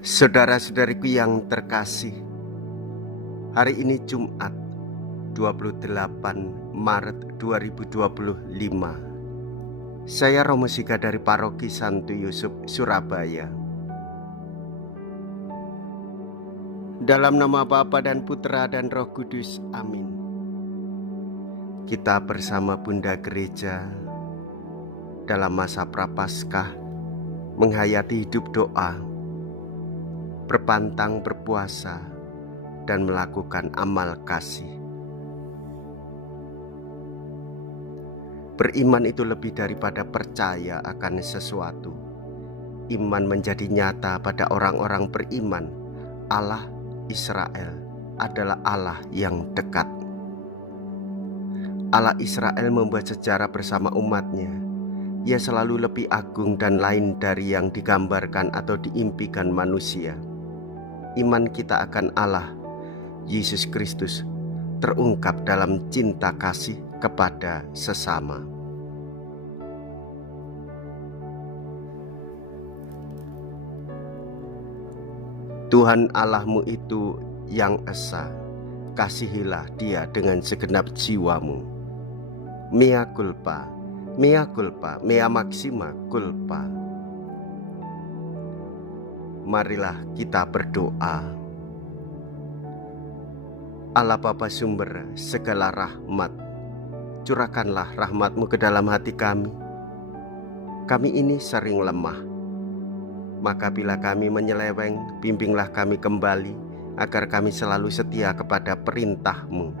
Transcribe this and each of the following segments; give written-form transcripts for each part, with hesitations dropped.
Saudara-saudariku yang terkasih, hari ini Jumat 28 Maret 2025. Saya Romo Sika dari Paroki Santo Yusuf, Surabaya. Dalam nama Bapa dan Putra dan Roh Kudus, amin. Kita bersama Bunda Gereja dalam masa Prapaskah menghayati hidup doa, berpantang berpuasa, dan melakukan amal kasih. Beriman itu lebih daripada percaya akan sesuatu. Iman menjadi nyata pada orang-orang beriman. Allah Israel adalah Allah yang dekat. Allah Israel membuat sejarah bersama umatnya. Ia selalu lebih agung dan lain dari yang digambarkan atau diimpikan manusia. Iman kita akan Allah, Yesus Kristus, terungkap dalam cinta kasih kepada sesama. Tuhan Allahmu itu yang esa, kasihilah Dia dengan segenap jiwamu. Mea culpa, mea culpa, mea maxima culpa. Marilah kita berdoa. Allah Bapa sumber segala rahmat, curahkanlah rahmat-Mu ke dalam hati kami. Kami ini sering lemah. Maka bila kami menyeleweng, bimbinglah kami kembali, agar kami selalu setia kepada perintah-Mu.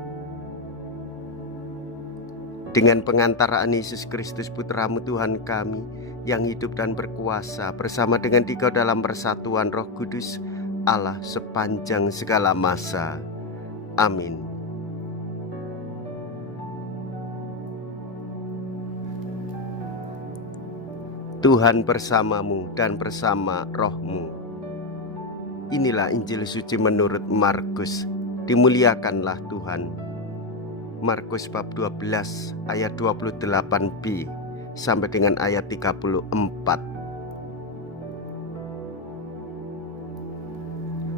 Dengan pengantaraan Yesus Kristus Putra-Mu Tuhan kami, yang hidup dan berkuasa bersama dengan Dikau dalam persatuan Roh Kudus, Allah sepanjang segala masa. Amin. Tuhan bersamamu dan bersama rohmu. Inilah Injil suci menurut Markus. Dimuliakanlah Tuhan. Markus bab 12 ayat 28b sampai dengan ayat 34.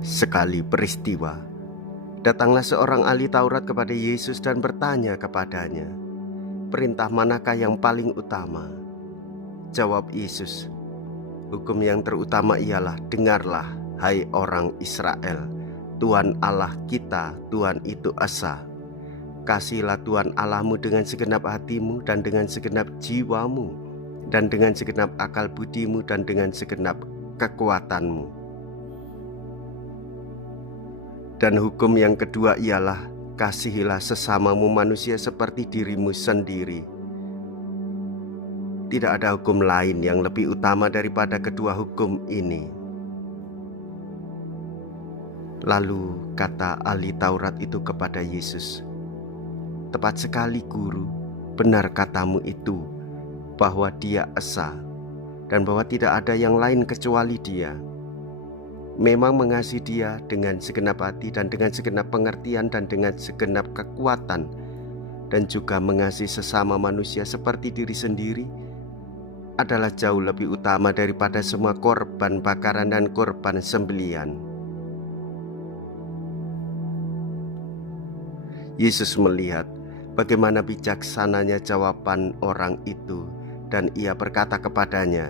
Sekali peristiwa, datanglah seorang ahli Taurat kepada Yesus dan bertanya kepadanya, "Perintah manakah yang paling utama?" Jawab Yesus, "Hukum yang terutama ialah, dengarlah, hai orang Israel, Tuhan Allah kita, Tuhan itu esa. Kasihilah Tuhan Allahmu dengan segenap hatimu dan dengan segenap jiwamu dan dengan segenap akal budimu dan dengan segenap kekuatanmu. Dan hukum yang kedua ialah, kasihilah sesamamu manusia seperti dirimu sendiri. Tidak ada hukum lain yang lebih utama daripada kedua hukum ini." Lalu kata ahli Taurat itu kepada Yesus, "Tepat sekali Guru, benar katamu itu, bahwa Dia esa, dan bahwa tidak ada yang lain kecuali Dia. Memang mengasihi Dia dengan segenap hati dan dengan segenap pengertian dan dengan segenap kekuatan, dan juga mengasihi sesama manusia seperti diri sendiri, adalah jauh lebih utama daripada semua korban bakaran dan korban sembelian." Yesus melihat bagaimana bijaksananya jawaban orang itu, dan Ia berkata kepadanya,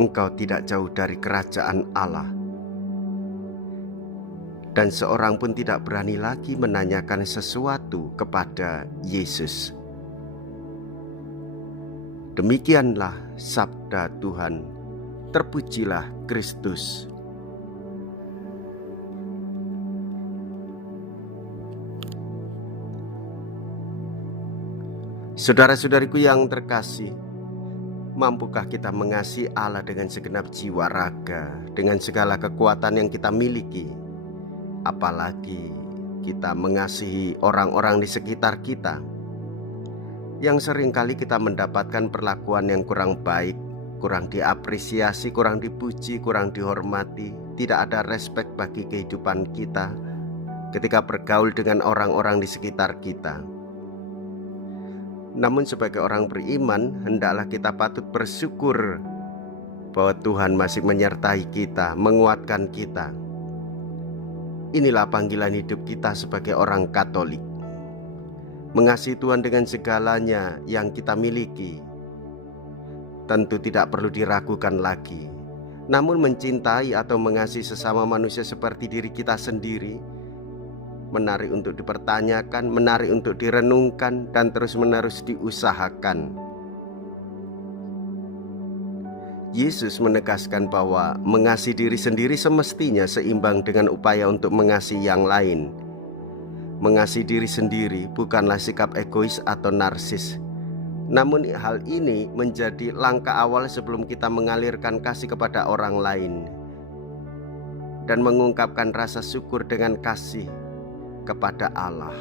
"Engkau tidak jauh dari kerajaan Allah." Dan seorang pun tidak berani lagi menanyakan sesuatu kepada Yesus. Demikianlah sabda Tuhan. Terpujilah Kristus. Saudara-saudariku yang terkasih, mampukah kita mengasihi Allah dengan segenap jiwa raga, dengan segala kekuatan yang kita miliki? Apalagi kita mengasihi orang-orang di sekitar kita, yang seringkali kita mendapatkan perlakuan yang kurang baik, kurang diapresiasi, kurang dipuji, kurang dihormati, tidak ada respek bagi kehidupan kita ketika bergaul dengan orang-orang di sekitar kita. Namun sebagai orang beriman, hendaklah kita patut bersyukur bahwa Tuhan masih menyertai kita, menguatkan kita. Inilah panggilan hidup kita sebagai orang Katolik. Mengasihi Tuhan dengan segalanya yang kita miliki tentu tidak perlu diragukan lagi. Namun mencintai atau mengasihi sesama manusia seperti diri kita sendiri menarik untuk dipertanyakan, menarik untuk direnungkan, dan terus-menerus diusahakan. Yesus menegaskan bahwa mengasihi diri sendiri semestinya seimbang dengan upaya untuk mengasihi yang lain. Mengasihi diri sendiri bukanlah sikap egois atau narsis. Namun hal ini menjadi langkah awal sebelum kita mengalirkan kasih kepada orang lain dan mengungkapkan rasa syukur dengan kasih kepada Allah.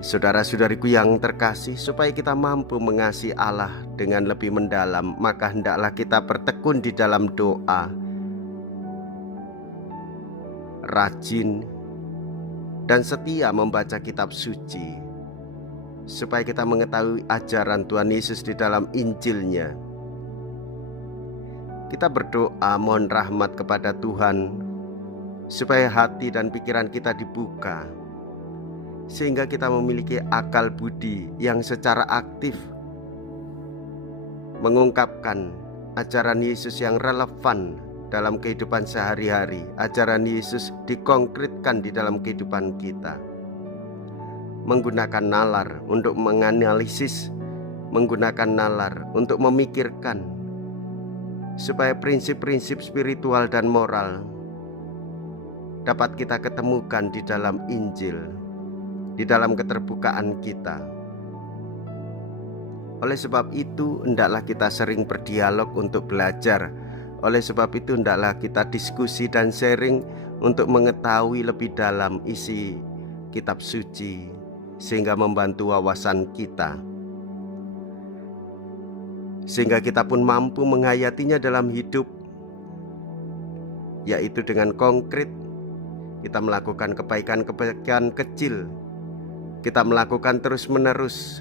Saudara-saudariku yang terkasih, supaya kita mampu mengasihi Allah dengan lebih mendalam, maka hendaklah kita bertekun di dalam doa, rajin dan setia membaca kitab suci, supaya kita mengetahui ajaran Tuhan Yesus di dalam Injil-Nya. Kita berdoa mohon rahmat kepada Tuhan, supaya hati dan pikiran kita dibuka, sehingga kita memiliki akal budi yang secara aktif mengungkapkan ajaran Yesus yang relevan dalam kehidupan sehari-hari. Ajaran Yesus dikonkretkan di dalam kehidupan kita, menggunakan nalar untuk menganalisis, menggunakan nalar untuk memikirkan, supaya prinsip-prinsip spiritual dan moral dapat kita ketemukan di dalam Injil, di dalam keterbukaan kita. Oleh sebab itu, hendaklah kita sering berdialog untuk belajar. Oleh sebab itu, hendaklah kita diskusi dan sharing untuk mengetahui lebih dalam isi kitab suci, sehingga membantu wawasan kita, sehingga kita pun mampu menghayatinya dalam hidup, yaitu dengan konkret. Kita melakukan kebaikan-kebaikan kecil, kita melakukan terus-menerus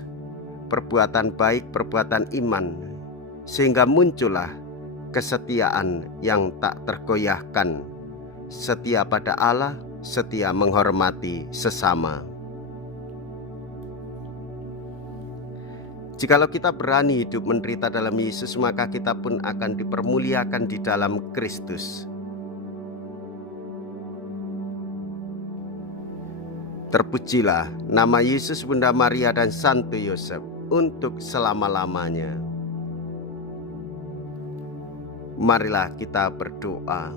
perbuatan baik, perbuatan iman, sehingga muncullah kesetiaan yang tak tergoyahkan, setia pada Allah, setia menghormati sesama. Jikalau kita berani hidup menderita dalam Yesus, maka kita pun akan dipermuliakan di dalam Kristus. Terpujilah nama Yesus, Bunda Maria dan Santo Yosef untuk selama-lamanya. Marilah kita berdoa.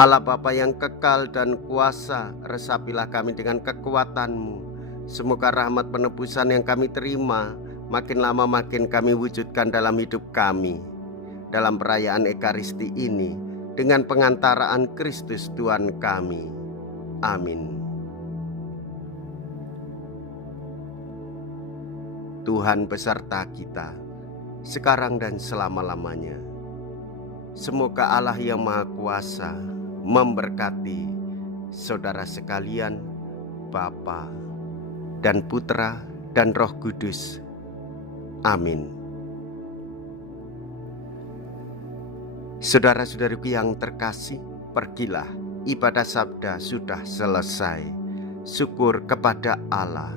Allah Bapa yang kekal dan kuasa, resapilah kami dengan kekuatan-Mu. Semoga rahmat penebusan yang kami terima makin lama makin kami wujudkan dalam hidup kami, dalam perayaan Ekaristi ini, dengan pengantaraan Kristus Tuhan kami. Amin. Tuhan beserta kita, sekarang dan selama-lamanya. Semoga Allah yang Maha Kuasa memberkati saudara sekalian, Bapa dan Putra dan Roh Kudus. Amin. Saudara-saudariku yang terkasih, pergilah, ibadah sabda sudah selesai. Syukur kepada Allah.